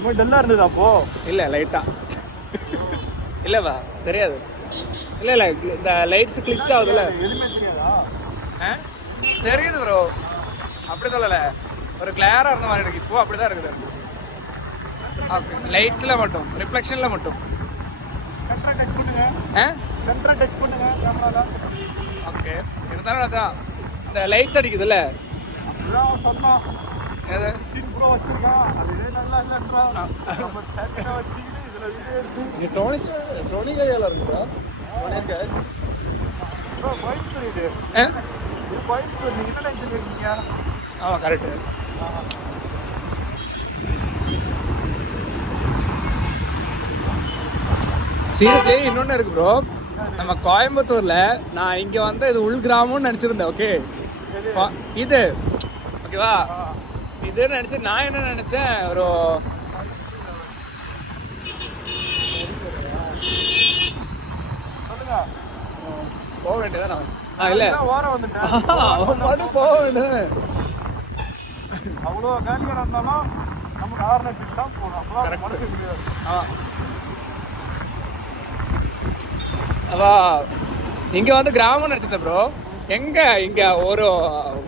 ரொம்ப டல்லா இருந்தது அப்போ. இல்லை லைட்டா இல்லைவா தெரியாது. இல்லை இல்லை இந்த லைட்ஸ் கிளிச் ஆகுதுல்ல. எதுவுமே தெரியாதா? தெரியுது ப்ரோ. அப்படி சொல்லலை, ஒரு கிளியராக இருந்த மாதிரி இருக்கு. இப்போ அப்படிதான் இருக்குது. லைட்ஸில் மட்டும், ரிஃப்ளெக்ஷனில் மட்டும். சென்டரா டச் பண்ணுங்க. சென்டரா டச் பண்ணுங்க கேமரால. ஓகே, இருந்தாலும் அதான் இந்த லைட்ஸ் அடிக்குதுல்ல. அதான் சொன்னோம். எது ப்ரோ வச்சிருக்கான், அது நல்லா இல்லைன்றா. நம்ம சென்டரா வச்சுக்கிட்டு இதில் வீடியோ எடுத்து நீ ட்ரோனி கையால் இருக்குதா? ப்ரோ கோயம்புத்தூர் இது. இது கோயம்புத்தூர். நீங்கள் என்ன டென்ஷன் இருக்கீங்க? ஆமாம் கரெக்டு. சீரியஸ்லி இன்னொன்று இருக்கு ப்ரோ. நம்ம கோயம்புத்தூர்ல நான் இங்க வந்து இது உள் கிராமம்னு நினைச்சிருந்தேன். ஓகே, இது ஓகேவா, இதுன்னு நினைச்சு நான் என்ன நினைச்சேன், ஒரு சொல்லுங்க. போக வேண்டியதான். இல்ல ஓரம் வந்துட்டேன். அவன் மட்டும் போக வேண்டியது. அவ்வளோ வேலையாக இருந்தாலும் நமக்கு ஆர்னத்துக்கு தான் போகணும். அப்போ மனசு முடியாது. அவா இங்க வந்து கிராமம் நினைச்சேன் ப்ரோ. எங்க இங்க ஒரு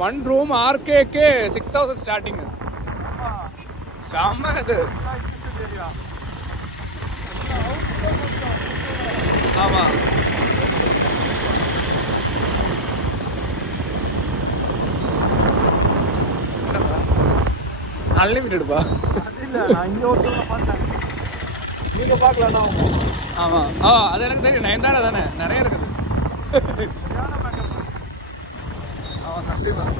1 ரூம் ஆர்கேக்கு 6000 ஸ்டார்டிங். செம்ம இது. ஆமா அன்லிமிட்டடுப்பா. இல்லை, நான் இங்கே ஒருத்தவங்க பார்த்தேன். நீங்கள் பார்க்கலண்ணா. ஆமாம். அது எனக்கு தெரியும். நயன்தாரா தானே, நிறைய இருக்குது. ஆமாம் கண்டிப்பாக.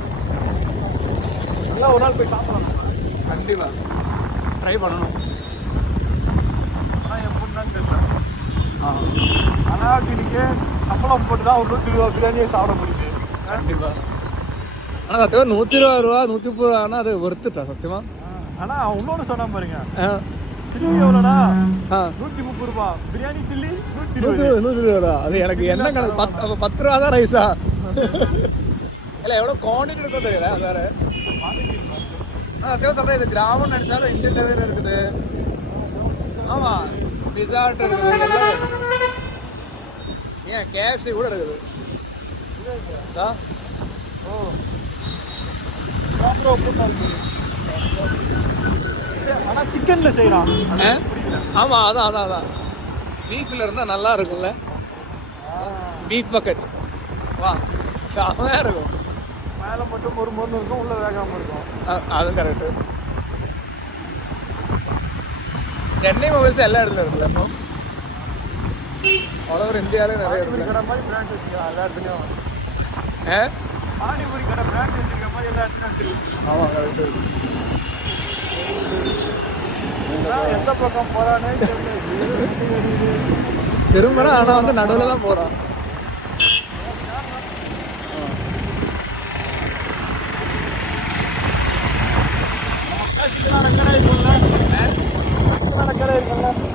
எல்லாம் ஒரு நாள் போய் சாப்பிடலாம். கண்டிப்பாக ட்ரை பண்ணணும். ஆனால் என் பொண்ணு தெரியல. ஆனால் இன்னைக்கு சம்பளம் போட்டு தான் ஒரு 120 பிரியாணியே சாப்பிட முடியுது. கண்டிப்பாக. ஆனால் சத்தியமாக 120 ரூபா 130 ஆனால் அது ஒர்த்துட்டா சத்தியமாக. ஆனால் இன்னொன்று சொன்னா பாருங்க, சில்லி எவ்வளோடா? 130 ரூபா. பிரியாணி சில்லி 120 ரூபா. அது எனக்கு என்ன கணக்கு? 10 ரூபா தான் ரைஸா? இல்லை எவ்வளோ குவான்டிட்டி இருக்கோ தெரியல. அது வேறு. சத்தியமாக சொல்கிறேன், இது கிராமம் நினச்சாலும் இந்தியன் டெலிவரி இருக்குது. ஆமாம், பிஸாட் இருக்குது. ஏன் கேஎஃப்சி கூட இருக்குது. ஆனால் சிக்கனில் செய்யலாம். ஆமாம் அதான் பீஃபில் இருந்தால் நல்லா இருக்கும்ல. பீஃப் பக்கெட் வா செமையாக இருக்கும். மேலே மட்டும் ஒரு மொறு இருக்கும், உள்ள வேகாமல் இருக்கும். அதுவும் கரெக்டு. சென்னை மொபைல்ஸ் எல்லா இடத்துல இருக்குல்ல இப்போ. ஆல் ஓவர் இந்தியாவிலே நிறைய இருக்கு. கடை மாதிரி பிராண்ட் வச்சுக்கலாம் எல்லா இடத்துலையும். பானிபூரி கடை பிராண்ட் வச்சுருக்க மாதிரி எல்லா இடத்துலையும். ஆமாம் கரெக்டு. எந்த பக்கம் போகிறானே திரும்புகிறோம், ஆனால் வந்து நடுவில் தான் போகிறோம்.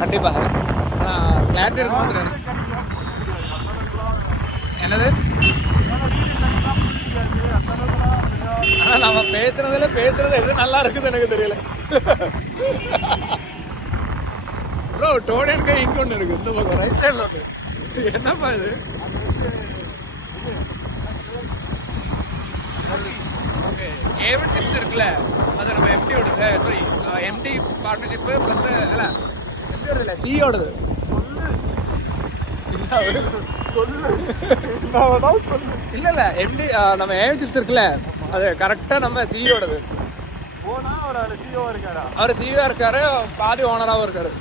கண்டிப்பாக கிளாரிட்டி இருக்கும். என்னது? ஆனால் நம்ம பேசுறது எது நல்லா இருக்குது எனக்கு தெரியல ப்ரோ. டோனியன் கை இங்கே ஒன்று இருக்குது, இந்த பக்கம் ரைட் சைடில் ஒன்று. என்னப்பா இது? ஓகே, ஏவன் சிப்ஸ் இருக்குல்ல, அது நம்ம எம்டியோட சாரி எம்டி பார்ட்னர்ஷிப்பு ப்ளஸ் இல்லை எம்டியோட இல்லை சியோடது. இல்லை இல்லை எம்டி நம்ம ஏவன் சிப்ஸ் இருக்குல்ல, அது கரெக்டாக நம்ம சியோடது. அவர் சிஓ இருக்காரு, பாதி ஓனராகவும் இருக்காரு.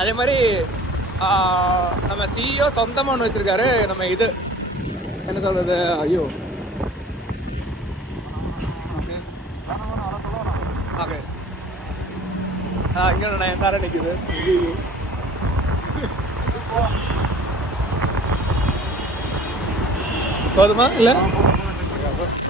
அதே மாதிரி நம்ம சிஇஓ சொந்தமாக ஒன்று வச்சிருக்காரு. நம்ம இது என்ன சொல்றது, ஐயோ ஓகே இங்கே நான் தர நிற்குது. போதுமா இல்லை?